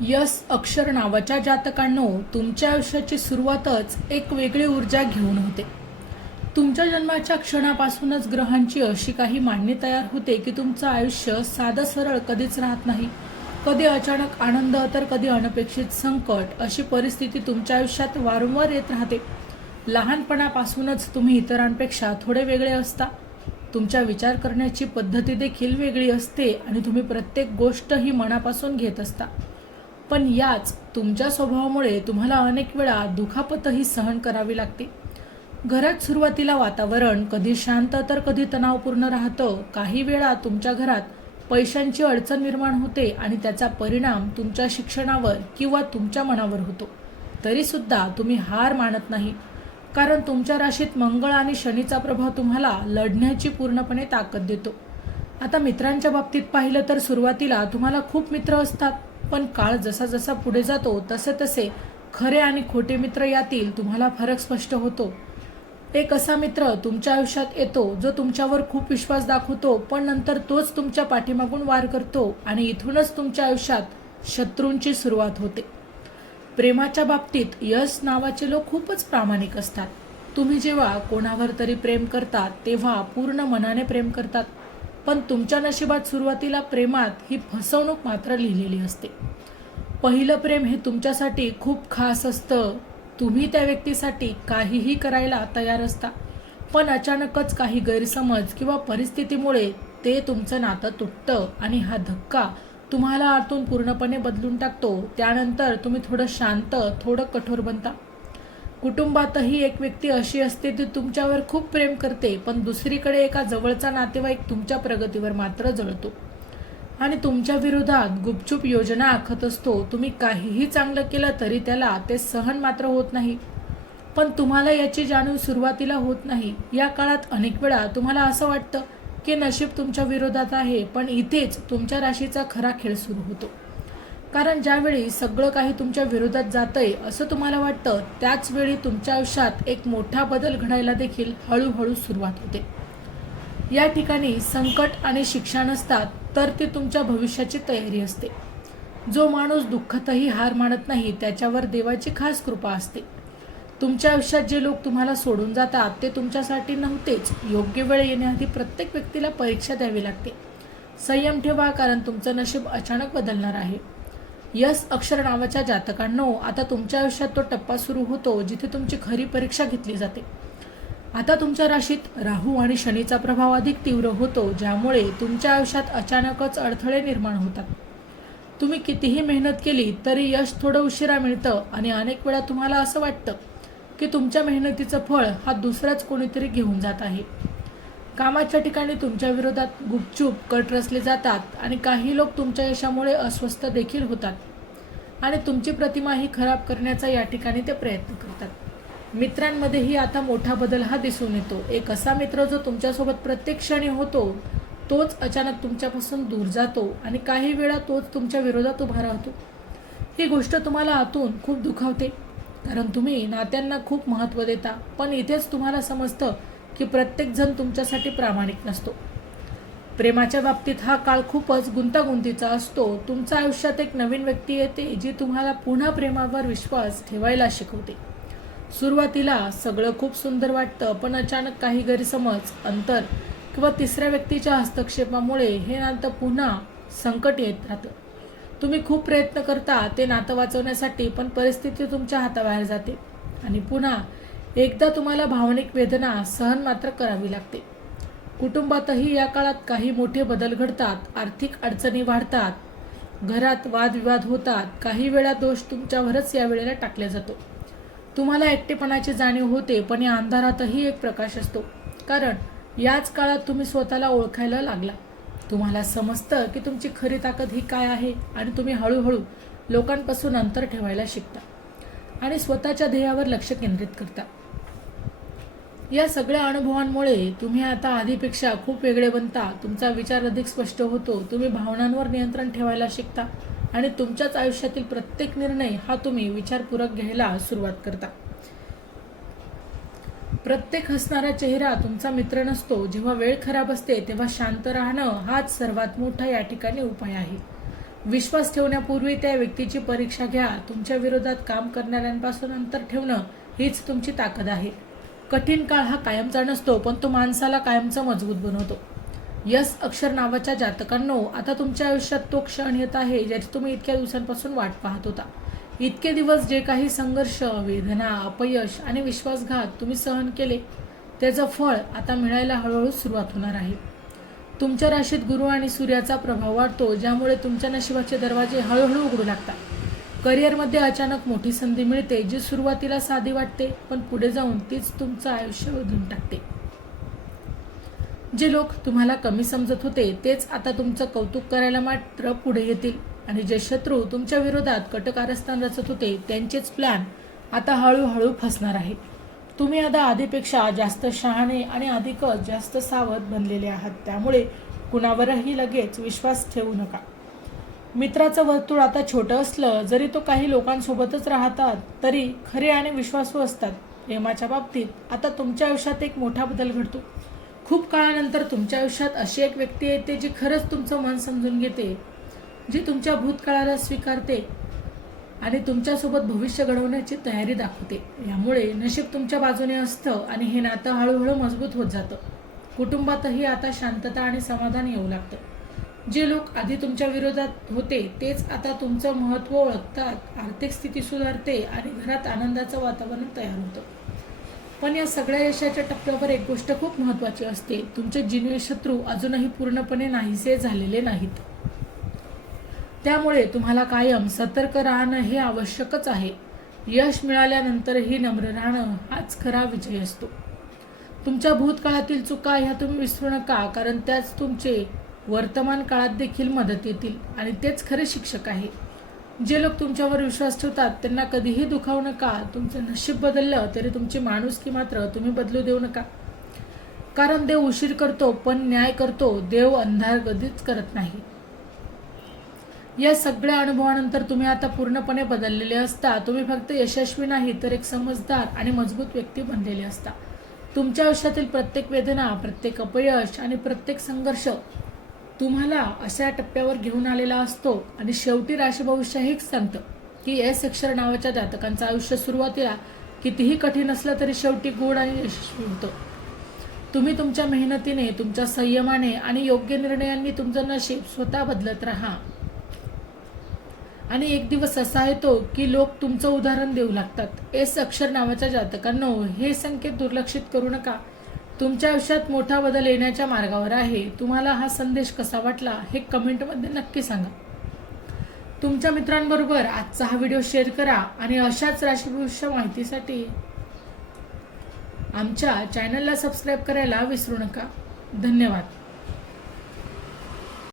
Yes अक्षर नावाच्या जातकांनो, तुमच्या आयुष्याची सुरुवातच एक वेगळी ऊर्जा घेऊन होते. तुमच्या जन्माच्या क्षणापासूनच ग्रहांची अशी काही मांडणी तयार होते की तुमचं आयुष्य साधं सरळ कधीच राहत नाही. कधी अचानक आनंद तर कधी अनपेक्षित संकट, अशी परिस्थिती तुमच्या आयुष्यात वारंवार येत राहते. लहानपणापासूनच तुम्ही इतरांपेक्षा थोडे वेगळे असता. तुमच्या विचार करण्याची पद्धती देखील वेगळी असते आणि तुम्ही प्रत्येक गोष्ट ही मनापासून घेत असता. पण याच तुमच्या स्वभावामुळे तुम्हाला अनेक वेळा दुखापतही सहन करावी लागते. घरात सुरुवातीला वातावरण कधी शांत तर कधी तणावपूर्ण राहतं. काही वेळा तुमच्या घरात पैशांची अडचण निर्माण होते आणि त्याचा परिणाम तुमच्या शिक्षणावर किंवा तुमच्या मनावर होतो. तरी सुद्धा तुम्ही हार मानत नाही, कारण तुमच्या राशीत मंगळ आणि शनीचा प्रभाव तुम्हाला लढण्याची पूर्णपणे ताकद देतो. आता मित्रांच्या बाबतीत पाहिलं तर सुरुवातीला तुम्हाला खूप मित्र असतात, पण काळ जसा जसा पुढे जातो तसे तसे खरे आणि खोटे मित्र यातील तुम्हाला फरक स्पष्ट होतो. एक असा मित्र तुमच्या आयुष्यात येतो जो तुमच्यावर खूप विश्वास दाखवतो, पण नंतर तोच तुमच्या पाठीमागून वार करतो आणि इथूनच तुमच्या आयुष्यात शत्रूंची सुरुवात होते. प्रेमाच्या बाबतीत यश नावाचे लोक खूपच प्रामाणिक असतात. तुम्ही जेव्हा कोणावर तरी प्रेम करतात तेव्हा पूर्ण मनाने प्रेम करतात, पण तुमच्या नशिबात सुरुवातीला प्रेमात ही फसवणूक मात्र लिहिलेली असते. पहिलं प्रेम हे तुमच्यासाठी खूप खास असतं. तुम्ही त्या व्यक्तीसाठी काहीही करायला तयार असता, पण अचानकच काही गैरसमज किंवा परिस्थितीमुळे ते तुमचं नातं तुटतं आणि हा धक्का तुम्हाला आतून पूर्णपणे बदलून टाकतो. त्यानंतर तुम्ही थोडं शांत, थोडं कठोर बनता. कुटुंबातही एक व्यक्ती अशी असते ती तुमच्यावर खूप प्रेम करते, पण दुसरीकडे एका जवळचा नातेवाईक तुमच्या प्रगतीवर मात्र जळतो आणि तुमच्या विरोधात गुपचूप योजना आखत असतो. तुम्ही काहीही चांगलं केलं तरी त्याला ते सहन मात्र होत नाही, पण तुम्हाला याची जाणीव सुरुवातीला होत नाही. या काळात अनेक वेळा तुम्हाला असं वाटतं की नशीब तुमच्या विरोधात आहे, पण इथेच तुमच्या राशीचा खरा खेळ सुरू होतो. कारण ज्यावेळी सगळं काही तुमच्या विरोधात जातंय असं तुम्हाला वाटतं, त्याच वेळी तुमच्या आयुष्यात एक मोठा बदल घडायला देखील हळूहळू सुरुवात होते. या ठिकाणी संकट आणि शिक्षा नसतात, तर ती तुमच्या भविष्याची तयारी असते. जो माणूस दुःखातही हार मानत नाही त्याच्यावर देवाची खास कृपा असते. तुमच्या आयुष्यात जे लोक तुम्हाला सोडून जातात ते तुमच्यासाठी नव्हतेच. योग्य वेळ येण्याआधी प्रत्येक व्यक्तीला परीक्षा द्यावी लागते. संयम ठेवा, कारण तुमचं नशीब अचानक बदलणार आहे. यस अक्षर नावाच्या जातकांनो, आता तुमच्या आयुष्यात तो टप्पा सुरू होतो जिथे तुमची खरी परीक्षा घेतली जाते. आता तुमच्या राशीत राहू आणि शनीचा प्रभाव अधिक तीव्र होतो, ज्यामुळे तुमच्या आयुष्यात अचानकच अडथळे निर्माण होतात. तुम्ही कितीही मेहनत केली तरी यश थोडं उशिरा मिळतं आणि अनेक वेळा तुम्हाला असं वाटतं की तुमच्या मेहनतीचं फळ हा दुसराच कोणीतरी घेऊन जात आहे. कामाच्या ठिकाणी तुमच्या विरोधात गुपचूप कट रचले जातात आणि काही लोक तुमच्या यशामुळे अस्वस्थ देखील होतात आणि तुमची प्रतिमाही खराब करण्याचा या ठिकाणी ते प्रयत्न करतात. मित्रांमध्येही आता मोठा बदल हा दिसून येतो. एक असा मित्र जो तुमच्यासोबत प्रत्येक क्षणी होतो तोच अचानक तुमच्यापासून दूर जातो आणि काही वेळा तोच तुमच्या विरोधात उभा राहतो. ही गोष्ट तुम्हाला आतून खूप दुखावते, कारण तुम्ही नात्यांना खूप महत्त्व देता, पण इथेच तुम्हाला समजतं की प्रत्येक जण तुमच्यासाठी प्रामाणिक नसतो. प्रेमाच्या बाबतीत हा काळ खूपच गुंतागुंतीचा असतो. तुमच्या आयुष्यात एक नवीन व्यक्ती येते जी तुम्हाला पुन्हा प्रेमावर विश्वास ठेवायला शिकवते. सुरुवातीला सगळं खूप सुंदर वाटतं, पण अचानक काही गैरसमज, अंतर किंवा तिसऱ्या व्यक्तीच्या हस्तक्षेपामुळे हे नातं पुन्हा संकट येत राहतं. तुम्ही खूप प्रयत्न करता ते नातं वाचवण्यासाठी, पण परिस्थिती तुमच्या हाताबाहेर जाते आणि पुन्हा एकदा तुम्हाला भावनिक वेदना सहन मात्र करावी लागते. कुटुंबातही या काळात काही मोठे बदल घडतात. आर्थिक अडचणी वाढतात, घरात वादविवाद होतात, काही वेळा दोष तुमच्यावरच या वेळेला टाकला जातो. तुम्हाला एकटेपणाची जाणीव होते, पण या अंधारातही एक प्रकाश असतो, कारण याच काळात तुम्ही स्वतःला ओळखायला लागला. तुम्हाला समजतं की तुमची खरी ताकद ही काय आहे आणि तुम्ही हळूहळू लोकांपासून अंतर ठेवायला शिकता आणि स्वतःच्या ध्येयावर लक्ष केंद्रित करता. या सगळ्या अनुभवांमुळे तुम्ही आता आधीपेक्षा खूप वेगळे बनता. तुमचा विचार अधिक स्पष्ट होतो, तुम्ही भावनांवर नियंत्रण ठेवायला शिकता आणि तुमच्याच आयुष्यातील प्रत्येक निर्णय हा तुम्ही विचारपूर्वक घ्यायला सुरुवात करता. प्रत्येक हसणारा चेहरा तुमचा मित्र नसतो. जेव्हा वेळ खराब असते तेव्हा शांत राहणं हाच सर्वात मोठा या ठिकाणी उपाय आहे. विश्वास ठेवण्यापूर्वी त्या व्यक्तीची परीक्षा घ्या. तुमच्या विरोधात काम करणाऱ्यांपासून अंतर ठेवणं हीच तुमची ताकद आहे. कठीण काळ हा कायमचा नसतो, पण तो माणसाला कायमचा मजबूत बनवतो. यस अक्षर नावाच्या जातकांनो, आता तुमच्या आयुष्यात तो क्षण येत आहे ज्याची तुम्ही इतक्या दिवसांपासून वाट पाहत होता. इतके दिवस जे काही संघर्ष, वेदना, अपयश आणि विश्वासघात तुम्ही सहन केले, त्याचं फळ आता मिळायला हळूहळू सुरुवात होणार आहे. तुमच्या राशीत गुरु आणि सूर्याचा प्रभाव वाढतो, ज्यामुळे तुमच्या नशिबाचे दरवाजे हळूहळू उघडू लागतात. करिअरमध्ये अचानक मोठी संधी मिळते, जी सुरुवातीला साधी वाटते, पण पुढे जाऊन तीच तुमचं आयुष्य बदलून टाकते. जे लोक तुम्हाला कमी समजत होते, तेच आता तुमचं कौतुक करायला मात्र पुढे येतील. आणि जे शत्रू तुमच्या विरोधात कट कारस्थान रचत होते, त्यांचेच प्लॅन आता हळूहळू फसणार आहे. तुम्ही आता आधीपेक्षा जास्त शहाणे आणि अधिकच जास्त सावध बनलेले आहात. त्यामुळे कुणावरही लगेच विश्वास ठेवू नका. मित्राचं वर्तुळ आता छोटं असलं, जरी तो काही लोकांसोबतच राहतात, तरी खरे आणि विश्वासू असतात. प्रेमाच्या बाबतीत आता तुमच्या आयुष्यात एक मोठा बदल घडतो. खूप काळानंतर तुमच्या आयुष्यात अशी एक व्यक्ती येते जी खरंच तुमचं मन समजून घेते, जी तुमच्या भूतकाळाला स्वीकारते आणि तुमच्यासोबत भविष्य घडवण्याची तयारी दाखवते. यामुळे नशीब तुमच्या बाजूने असतं आणि हे नातं हळूहळू मजबूत होत जातं. कुटुंबातही आता शांतता आणि समाधान येऊ लागतं. जे लोक आधी तुमच्या विरोधात होते, तेच आता तुमचं महत्त्व ओळखतात. आर्थिक स्थिती सुधारते आणि घरात आनंदाचं वातावरण तयार होतं. पण या सगळ्या यशाच्या टप्प्यावर एक गोष्ट खूप महत्त्वाची असते. तुमचे जिनवे शत्रू अजूनही पूर्णपणे नाहीसे झालेले नाहीत. त्यामुळे तुम्हाला कायम सतर्क राहणं हे आवश्यकच आहे. यश मिळाल्यानंतरही नम्र राहणं हाच खरा विजय असतो. तुमच्या भूतकाळातील चुका ह्या तुम्ही विसरू नका, कारण त्याच तुमचे वर्तमान काळात देखील मदत येतील आणि तेच खरे शिक्षक आहे. जे लोक तुमच्यावर विश्वास ठेवतात त्यांना कधीही दुखावू नका. तुमचं नशीब बदललं तरी तुमची माणुसकी मात्र तुम्ही बदलू देऊ नका. कारण देव उशीर करतो पण न्याय करतो. देव अंधार कधीच करत नाही. या सगळ्या अनुभवानंतर तुम्ही आता पूर्णपणे बदललेले असता. तुम्ही फक्त यशस्वी नाही तर एक समजदार आणि मजबूत व्यक्ती बनलेले असता. तुमच्या आयुष्यातील प्रत्येक वेदना, प्रत्येक अपयश आणि प्रत्येक संघर्ष तुम्हाला अशा टप्प्यावर घेऊन आलेला असतो. आणि शेवटी राशी भविष्य हेच सांगतं की एस अक्षर नावाच्या जातकांचं आयुष्य सुरुवातीला कितीही कठीण असलं तरी शेवटी गोड आणि यशस्वी होतं. तुम्ही तुमच्या मेहनतीने, तुमच्या संयमाने आणि योग्य निर्णयांनी तुमचं नशीब स्वतः बदलत राहा. आणि एक दिवस असा येतो की लोक तुमचं उदाहरण देऊ लागतात. एस अक्षर नावाच्या जातकांनो, हे संकेत दुर्लक्षित करू नका. तुमच्या आयुष्यात मोठा बदल येण्याच्या मार्गावर आहे. तुम्हाला हा संदेश कसा वाटला हे कमेंटमध्ये नक्की सांगा. तुमच्या मित्रांबरोबर आजचा हा व्हिडिओ शेअर करा आणि अशाच राशी भविष्य माहितीसाठी आमच्या चॅनलला सबस्क्राईब करायला विसरू नका. धन्यवाद.